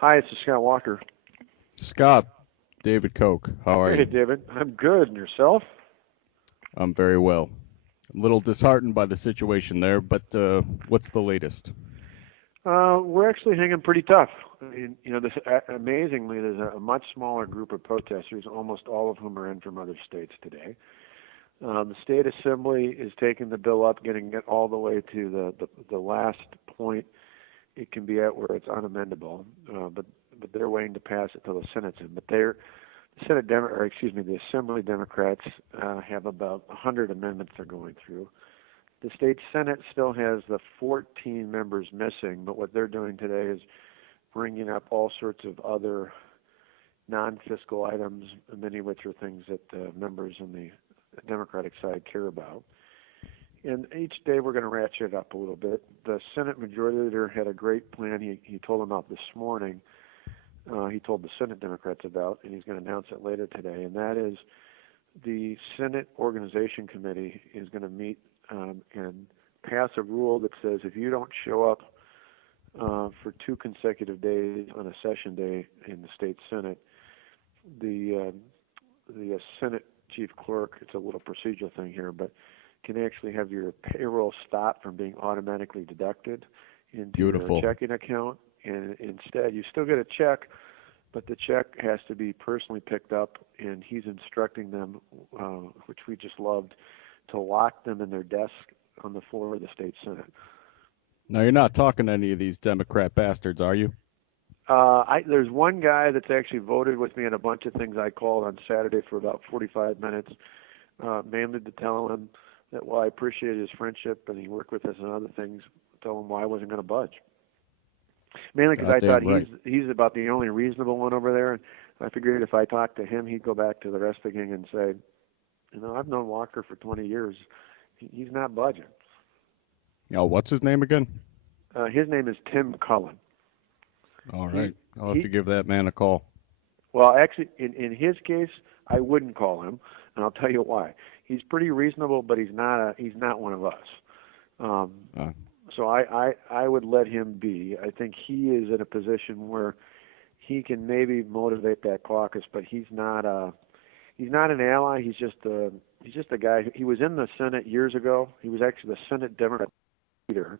Hi, this is Scott Walker. Scott, David Koch, how are Hey, you? David. I'm good. And yourself? I'm very well. A little disheartened by the situation there, but what's the latest? We're actually hanging pretty tough. I mean, amazingly, there's a much smaller group of protesters, almost all of whom are in from other states today. The state assembly is taking the bill up, getting it all the way to the last point it can be at where it's unamendable. But they're waiting to pass it till the Senate's in. But the Assembly Democrats have about 100 amendments they're going through. The state Senate still has the 14 members missing, but what they're doing today is bringing up all sorts of other non-fiscal items, many of which are things that members on the Democratic side care about. And each day we're going to ratchet it up a little bit. The Senate Majority Leader had a great plan he told them about this morning. He told the Senate Democrats about, and he's going to announce it later today, and that is the Senate Organization Committee is going to meet and pass a rule that says if you don't show up for 2 consecutive days on a session day in the state Senate, the Senate chief clerk, it's a little procedural thing here, but can actually have your payroll stopped from being automatically deducted into your Beautiful. checking account, and instead you still get a check, but the check has to be personally picked up, and he's instructing them, which we just loved, to lock them in their desk on the floor of the state Senate. Now, you're not talking to any of these Democrat bastards, are you? There's one guy that's actually voted with me on a bunch of things I called on Saturday for about 45 minutes, mainly to tell him that while I appreciated his friendship and he worked with us on other things, tell him why I wasn't going to budge. Mainly because I thought Goddamn right. he's about the only reasonable one over there, and I figured if I talked to him, he'd go back to the rest of the gang and say, I've known Walker for 20 years. He's not budging. Oh, what's his name again? His name is Tim Cullen. All He right. I'll have he. to give that man a call. Well, actually, in his case, I wouldn't call him, and I'll tell you why. He's pretty reasonable, but he's not one of us. Um, Uh, so I would let him be. I think he is in a position where he can maybe motivate that caucus, but he's not an ally. He's just a guy. He was in the Senate years ago. He was actually the Senate Democrat leader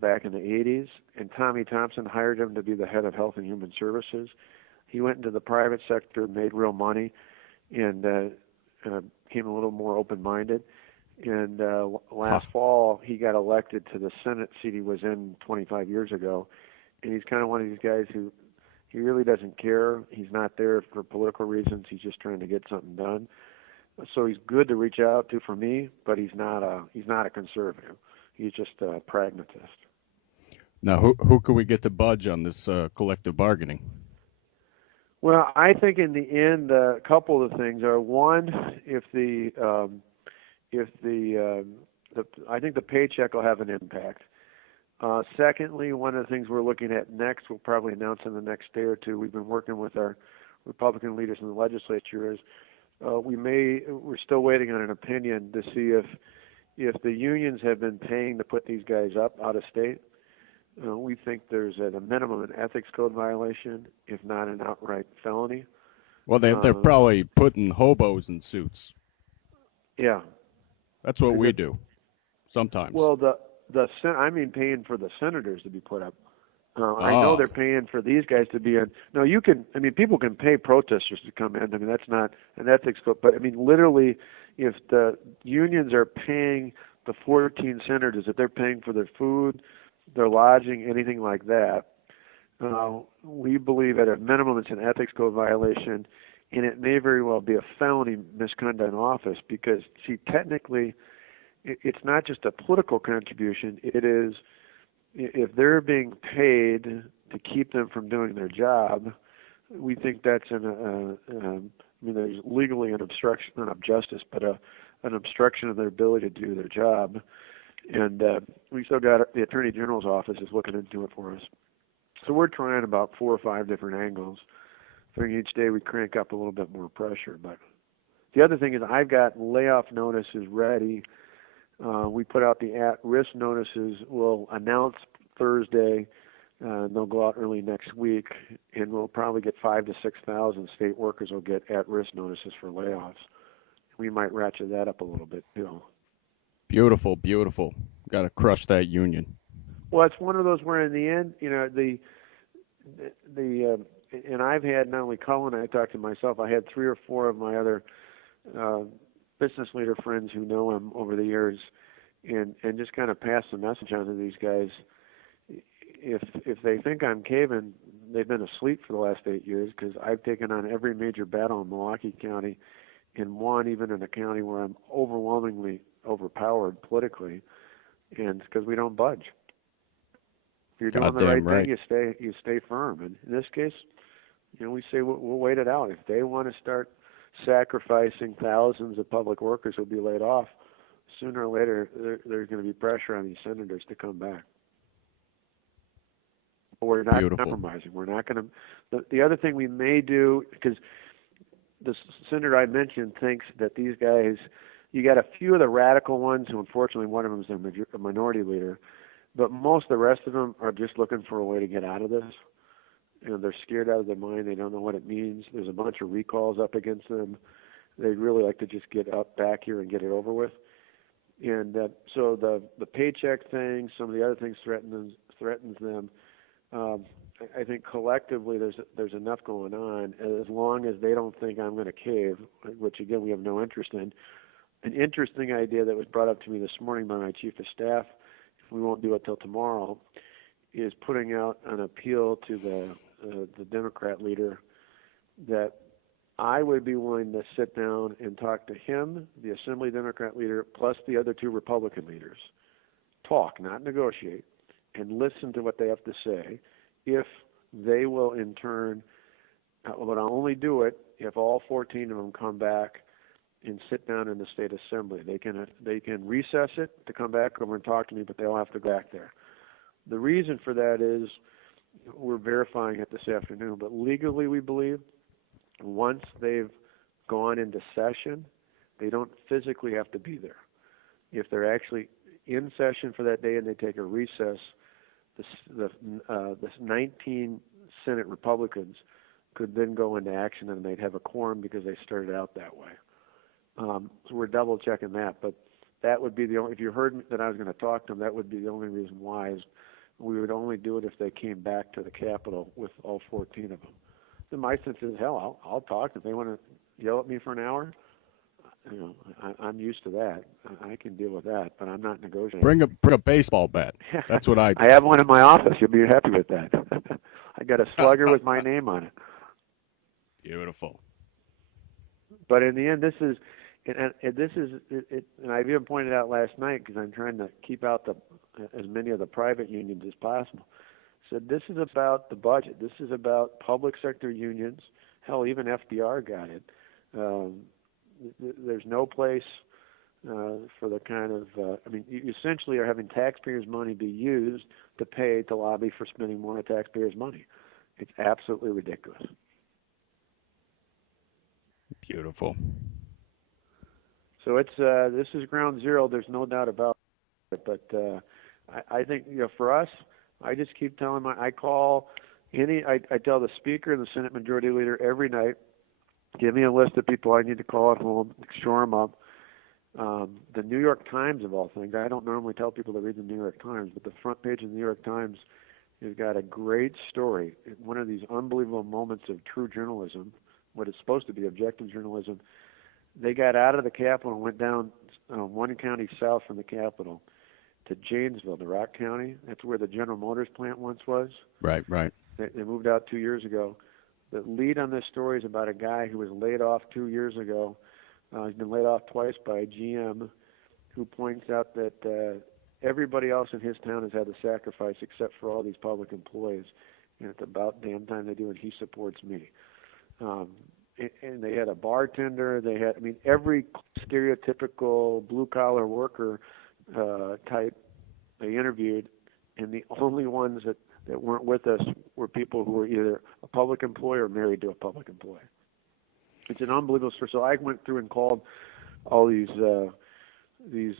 back in the 80s, and Tommy Thompson hired him to be the head of Health and Human Services. He went into the private sector, made real money, and became a little more open-minded. And ha. last fall, he got elected to the Senate seat he was in 25 years ago. And he's kind of one of these guys who he really doesn't care. He's not there for political reasons. He's just trying to get something done. So he's good to reach out to for me, but he's not a conservative. He's just a pragmatist. Now, who can we get to budge on this collective bargaining? Well, I think in the end, a couple of things are one, if I think the paycheck will have an impact. Secondly, one of the things we're looking at next, we'll probably announce in the next day or two. We've been working with our Republican leaders in the legislature. Is we're still waiting on an opinion to see if the unions have been paying to put these guys up out of state. We think there's at a minimum an ethics code violation, if not an outright felony. Well, they're Uh, probably putting hobos in suits. yeah, That's what because we that's do sometimes. well I mean paying for the senators to be put up. I know they're Ah, paying for these guys to be in. No, you can. I mean, people can pay protesters to come in. I mean, that's not an ethics code. But I mean, literally, if the unions are paying the 14 senators, if they're paying for their food, their lodging, anything like that, we believe at a minimum it's an ethics code violation, and it may very well be a felony misconduct in office because, see, technically, it's not just a political contribution. It is if they're being paid to keep them from doing their job, we think that's I mean, there's legally an obstruction, not of justice, but an obstruction of their ability to do their job. And we still got the Attorney General's office is looking into it for us. So we're trying about 4 or 5 different angles. I think each day we crank up a little bit more pressure. But the other thing is I've got layoff notices ready. We put out the at-risk notices. We'll announce Thursday They'll go out early next week, and we'll probably get 5,000 to 6,000 state workers will get at-risk notices for layoffs. We might ratchet that up a little bit too. Beautiful, beautiful. Got to crush that union. Well, it's one of those where in the end, and I've had not only Cullen, I talked to myself. I had 3 or 4 of my other uh, business leader friends who know him over the years, and just kind of pass the message on to these guys. If they think I'm caving, they've been asleep for the last 8 years because I've taken on every major battle in Milwaukee County and won even in a county where I'm overwhelmingly overpowered politically, and because we don't budge. If you're doing the right Goddamn right. thing, you stay firm. And in this case, we say we'll wait it out. If they want to start sacrificing thousands of public workers who'll be laid off, sooner or later there's going to be pressure on these senators to come back. But we're not Beautiful. compromising. We're not going to. The other thing we may do, because the senator I mentioned thinks that these guys, you got a few of the radical ones who, unfortunately, one of them is a minority leader, but most of the rest of them are just looking for a way to get out of this. They're scared out of their mind. They don't know what it means. There's a bunch of recalls up against them. They'd really like to just get up back here and get it over with. And so the paycheck thing, some of the other things threatens them. I think collectively there's enough going on, as long as they don't think I'm going to cave, which again we have no interest in. An interesting idea that was brought up to me this morning by my chief of staff, if we won't do it till tomorrow, is putting out an appeal to the Democrat leader that I would be willing to sit down and talk to him, the Assembly Democrat leader, plus the other 2 Republican leaders. Talk, not negotiate, and listen to what they have to say. If they will, in turn, but I'll only do it if all 14 of them come back and sit down in the state assembly. They can recess it to come back over and talk to me, but they'll have to go back there. The reason for that is we're verifying it this afternoon, but legally we believe once they've gone into session, they don't physically have to be there. If they're actually in session for that day and they take a recess, the 19 Senate Republicans could then go into action and they'd have a quorum because they started out that way. So we're double checking that, but that would be the only. If you heard that I was going to talk to them, that would be the only reason why. Is we would only do it if they came back to the Capitol with all 14 of them. Then my sense is, hell, I'll talk if they want to yell at me for an hour. I'm used to that. I can deal with that, but I'm not negotiating. Bring a baseball bat. That's what I do. I have one in my office. You'll be happy with that. I got a slugger with my name on it. Beautiful. But in the end, this is, and I've even pointed out last night because I'm trying to keep out as many of the private unions as possible. Said this is about the budget. This is about public sector unions. Hell, even FDR got it. There's no place for the kind of, you essentially are having taxpayers' money be used to pay to lobby for spending more of taxpayers' money. It's absolutely ridiculous. Beautiful. So this is ground zero. There's no doubt about it. But I think for us, I just keep telling I tell the Speaker and the Senate Majority Leader every night, give me a list of people I need to call at home, shore them up. The New York Times, of all things, I don't normally tell people to read the New York Times, but the front page of the New York Times has got a great story. One of these unbelievable moments of true journalism, what is supposed to be objective journalism. They got out of the Capitol and went down one county south from the Capitol to Janesville, the Rock County. That's where the General Motors plant once was. Right. They moved out 2 years ago. The lead on this story is about a guy who was laid off 2 years ago. He's been laid off twice by GM, who points out that everybody else in his town has had to sacrifice except for all these public employees. And it's about damn time they do, and he supports me. And they had a bartender. They had, every stereotypical blue-collar worker type they interviewed, and the only ones that weren't with us were people who were either a public employee or married to a public employee. It's an unbelievable story. So I went through and called all these these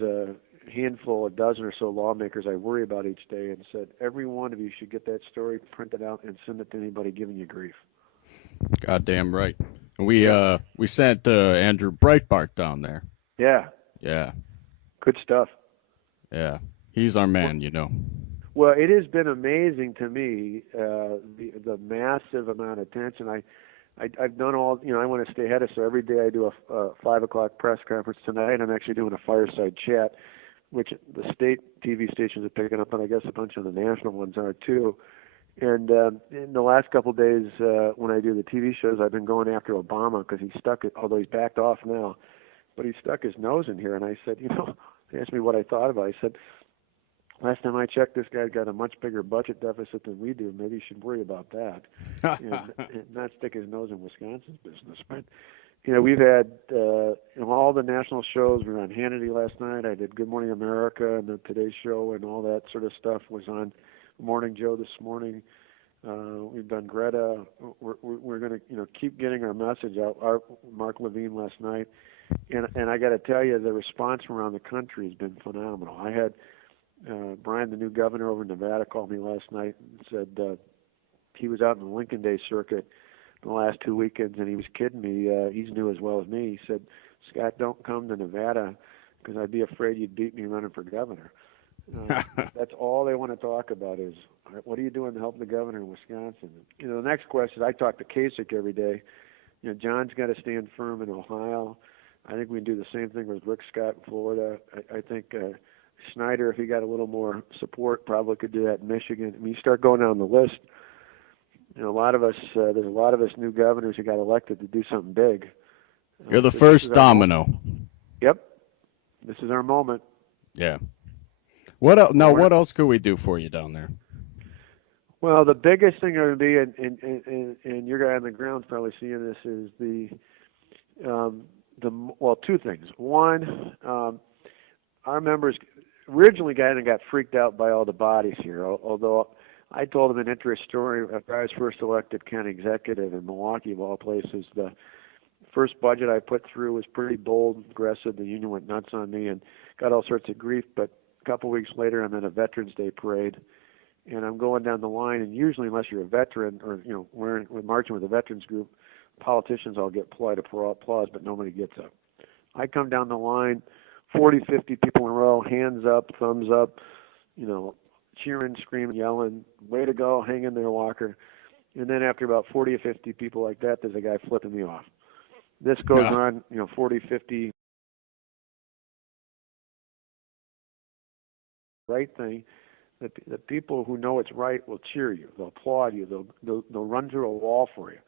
handful, a dozen or so lawmakers I worry about each day, and said every one of you should get that story, print it out, and send it to anybody giving you grief. Goddamn right. And Yeah, we sent Andrew Breitbart down there. yeah, Yeah, good stuff. yeah. He's our Well, man, you know. well, it has been amazing to me the massive amount of attention. I've done all, you know, I want to stay ahead of, so every day I do a 5 o'clock press conference. Tonight I'm actually doing a fireside chat, which the state TV stations are picking up, and I guess a bunch of the national ones are too. And in the last couple of days, when I do the TV shows, I've been going after Obama because he's stuck it, although he's backed off now, but he stuck his nose in here. And I said, you know, they asked me what I thought about it. I said, last time I checked, this guy's got a much bigger budget deficit than we do. Maybe you should worry about that, and not stick his nose in Wisconsin's business. But you know, we've had you know, all the national shows. We were on Hannity last night. I did Good Morning America and the Today Show and all that sort of stuff was on Morning Joe this morning. We've done Greta. We're going to, you know, keep getting our message out. Our Mark Levine last night, and I got to tell you, the response from around the country has been phenomenal. I had Brian, the new governor over in Nevada, called me last night and said he was out in the Lincoln Day circuit the last 2 weekends, and he was kidding me. He's new as well as me. He said, "Scott, don't come to Nevada because I'd be afraid you'd beat me running for governor." That's all they want to talk about is, what are you doing to help the governor in Wisconsin? You know, the next question, I talk to Kasich every day. You know, John's got to stand firm in Ohio. I think we can do the same thing with Rick Scott in Florida. I think Schneider, if he got a little more support, probably could do that in Michigan. I mean, you start going down the list. You know, a lot of us, there's a lot of us new governors who got elected to do something big. You're the So this is first our moment. domino. Yep, this is our moment. Yeah. What else? We're Now, one. what else could we do for you down there? Well, the biggest thing going to be, and your guy on the ground's probably seeing this, is well, two things. One, our members originally got freaked out by all the bodies here, although I told them an interesting story. After I was first elected county executive in Milwaukee, of all places, the first budget I put through was pretty bold, aggressive. The union went nuts on me and got all sorts of grief. But a couple weeks later, I'm at a Veterans Day parade, and I'm going down the line. And usually, unless you're a veteran or you know we're marching with a veterans group, politicians all get polite applause, but nobody gets up. I come down the line, 40, 50 people in a row, hands up, thumbs up, you know, cheering, screaming, yelling, way to go, hang in there, Walker. And then after about 40 or 50 people like that, there's a guy flipping me off. This goes on, you know, 40, 50, right thing. The people who know it's right will cheer you. They'll applaud you. They'll run through a wall for you.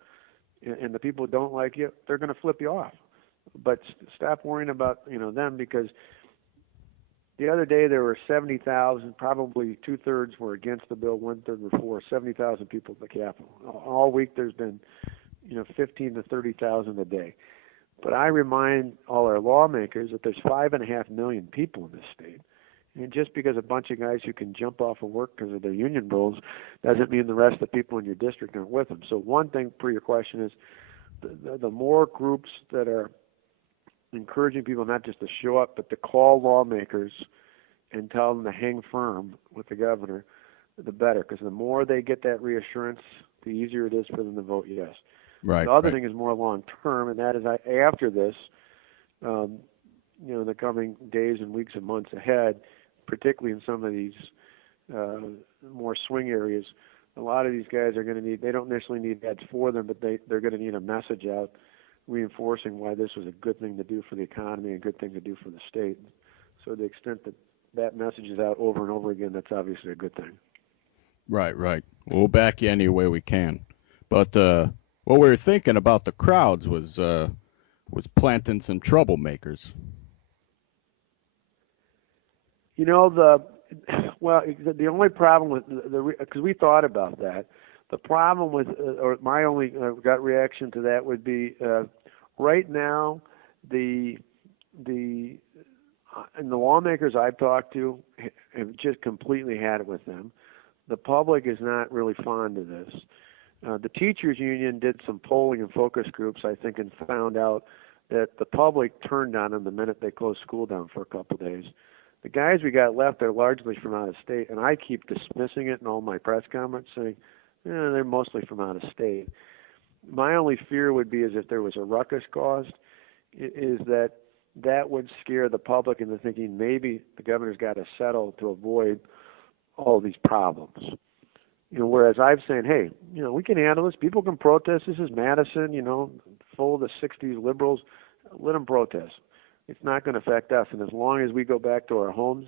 And the people who don't like you, they're going to flip you off. But stop worrying about, you know, them, because the other day there were 70,000, probably two-thirds were against the bill, one-third were for, 70,000 people at the Capitol. All week there's been, you know, 15 to 30,000 a day. But I remind all our lawmakers that there's 5.5 million people in this state. And just because a bunch of guys who can jump off of work because of their union bills doesn't mean the rest of the people in your district aren't with them. So one thing for your question is the more groups that are encouraging people not just to show up, but to call lawmakers and tell them to hang firm with the governor, the better. Because the more they get that reassurance, the easier it is for them to vote yes. Right, The other right. thing is more long term, and that is after this, you know, in the coming days and weeks and months ahead, particularly in some of these more swing areas, a lot of these guys are going to need, they don't necessarily need ads for them, but they're going to need a message out reinforcing why this was a good thing to do for the economy, a good thing to do for the state. So to the extent that that message is out over and over again, that's obviously a good thing. Right, right. We'll back you any way we can. But what we were thinking about the crowds was planting some troublemakers. You know, well, the only problem with because we thought about that, the problem with, or my only gut reaction to that would be, right now, the and the lawmakers I've talked to have just completely had it with them. The public is not really fond of this. The teachers union did some polling and focus groups, I think, and found out that the public turned on them the minute they closed school down for a couple of days. The guys we got left are largely from out of state, and I keep dismissing it in all my press comments, saying, they're mostly from out of state. My only fear would be is if there was a ruckus caused, is that would scare the public into thinking maybe the governor's got to settle to avoid all these problems. Whereas I'm saying, hey, we can handle this. People can protest. This is Madison, full of the 60s liberals. Let them protest. It's not going to affect us. And as long as we go back to our homes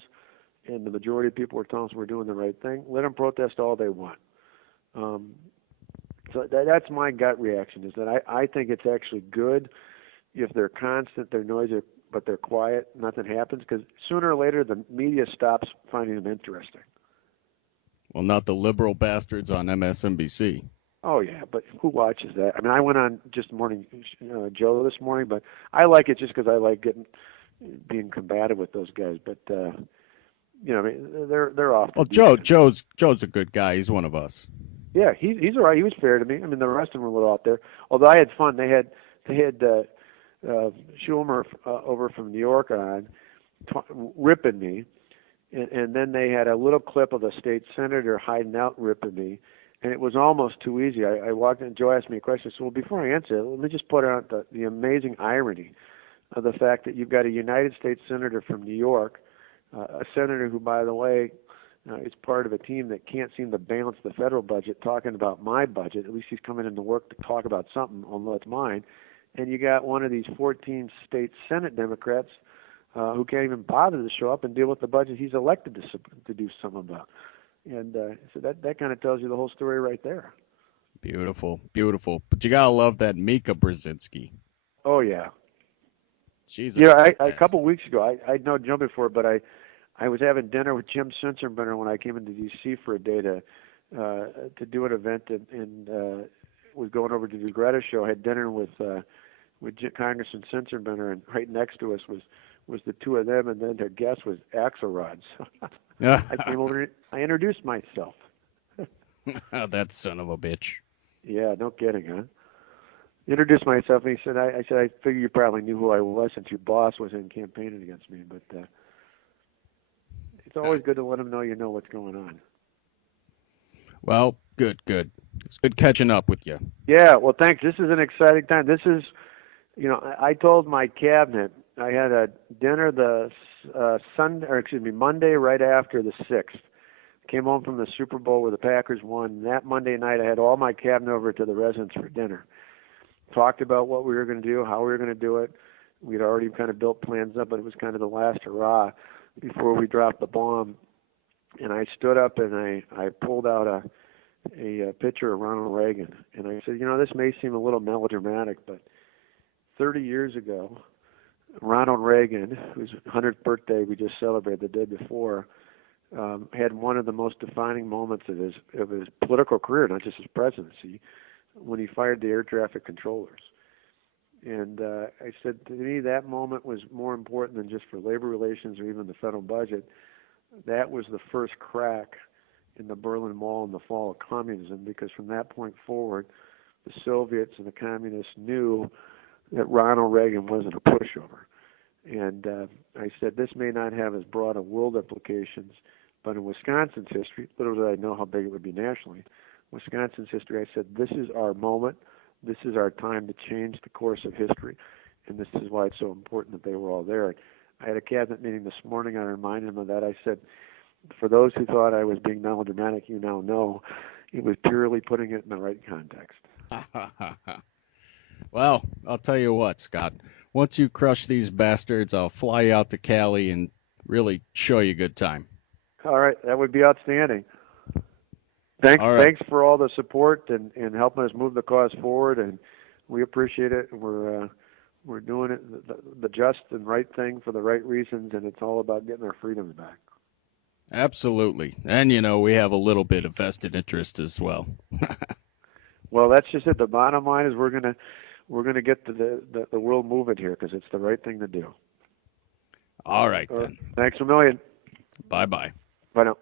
and the majority of people are telling us we're doing the right thing, let them protest all they want. So that's my gut reaction, is that I think it's actually good if they're constant, they're noisy, but they're quiet, nothing happens, because sooner or later the media stops finding them interesting. Well, not the liberal bastards on MSNBC. Oh, yeah, but who watches that? I mean, I went on just morning Joe this morning, but I like it just because I like being combative with those guys. But I mean, they're off. Well, Joe's a good guy. He's one of us. Yeah, he's all right. He was fair to me. I mean, the rest of them were a little out there. Although I had fun. They had Schumer over from New York on ripping me, and then they had a little clip of a state senator hiding out ripping me. And it was almost too easy. I walked in, and Joe asked me a question. I said, well, before I answer it, let me just put out the amazing irony of the fact that you've got a United States senator from New York, a senator who, by the way, is part of a team that can't seem to balance the federal budget, talking about my budget. At least he's coming into work to talk about something, although it's mine. And you got one of these 14 state Senate Democrats who can't even bother to show up and deal with the budget he's elected to do something about. And so that kind of tells you the whole story right there. Beautiful, beautiful. But you gotta love that Mika Brzezinski. Oh yeah. She's a couple of weeks ago, I'd known Joe before, but I was having dinner with Jim Sensenbrenner when I came into D.C. for a day to do an event, and was going over to do Greta's show. I had dinner with Congressman Sensenbrenner, and right next to us was the two of them, and then their guest was Axelrod. So I came over, I introduced myself. That son of a bitch. Yeah, no kidding, huh? Introduced myself, and he said, I said, I figure you probably knew who I was since your boss was in campaigning against me, but it's always good to let them know you know what's going on. Well, good. It's good catching up with you. Yeah, well, thanks. This is an exciting time. This is, I told my cabinet, I had a dinner Monday right after the 6th. Came home from the Super Bowl where the Packers won. That Monday night, I had all my cabinet over to the residence for dinner. Talked about what we were going to do, how we were going to do it. We'd already kind of built plans up, but it was kind of the last hurrah before we dropped the bomb. And I stood up and I pulled out a picture of Ronald Reagan. And I said, this may seem a little melodramatic, but 30 years ago, Ronald Reagan, whose 100th birthday we just celebrated the day before, had one of the most defining moments of his political career, not just his presidency, when he fired the air traffic controllers. And I said, to me, that moment was more important than just for labor relations or even the federal budget. That was the first crack in the Berlin Wall and the fall of communism, because from that point forward, the Soviets and the communists knew that Ronald Reagan wasn't a pushover. And I said, this may not have as broad a world implications, but in Wisconsin's history, little did I know how big it would be nationally, Wisconsin's history, I said, this is our moment. This is our time to change the course of history. And this is why it's so important that they were all there. I had a cabinet meeting this morning. I reminded them of that. I said, for those who thought I was being melodramatic, you now know it was purely putting it in the right context. Well, I'll tell you what, Scott. Once you crush these bastards, I'll fly you out to Cali and really show you a good time. All right. That would be outstanding. Thanks for all the support and helping us move the cause forward, and we appreciate it. We're doing it the just and right thing for the right reasons, and it's all about getting our freedoms back. Absolutely. And, we have a little bit of vested interest as well. Well, that's just it. The bottom line is we're gonna get the world moving here because it's the right thing to do. All right, then. Thanks a million. Bye-bye. Bye now.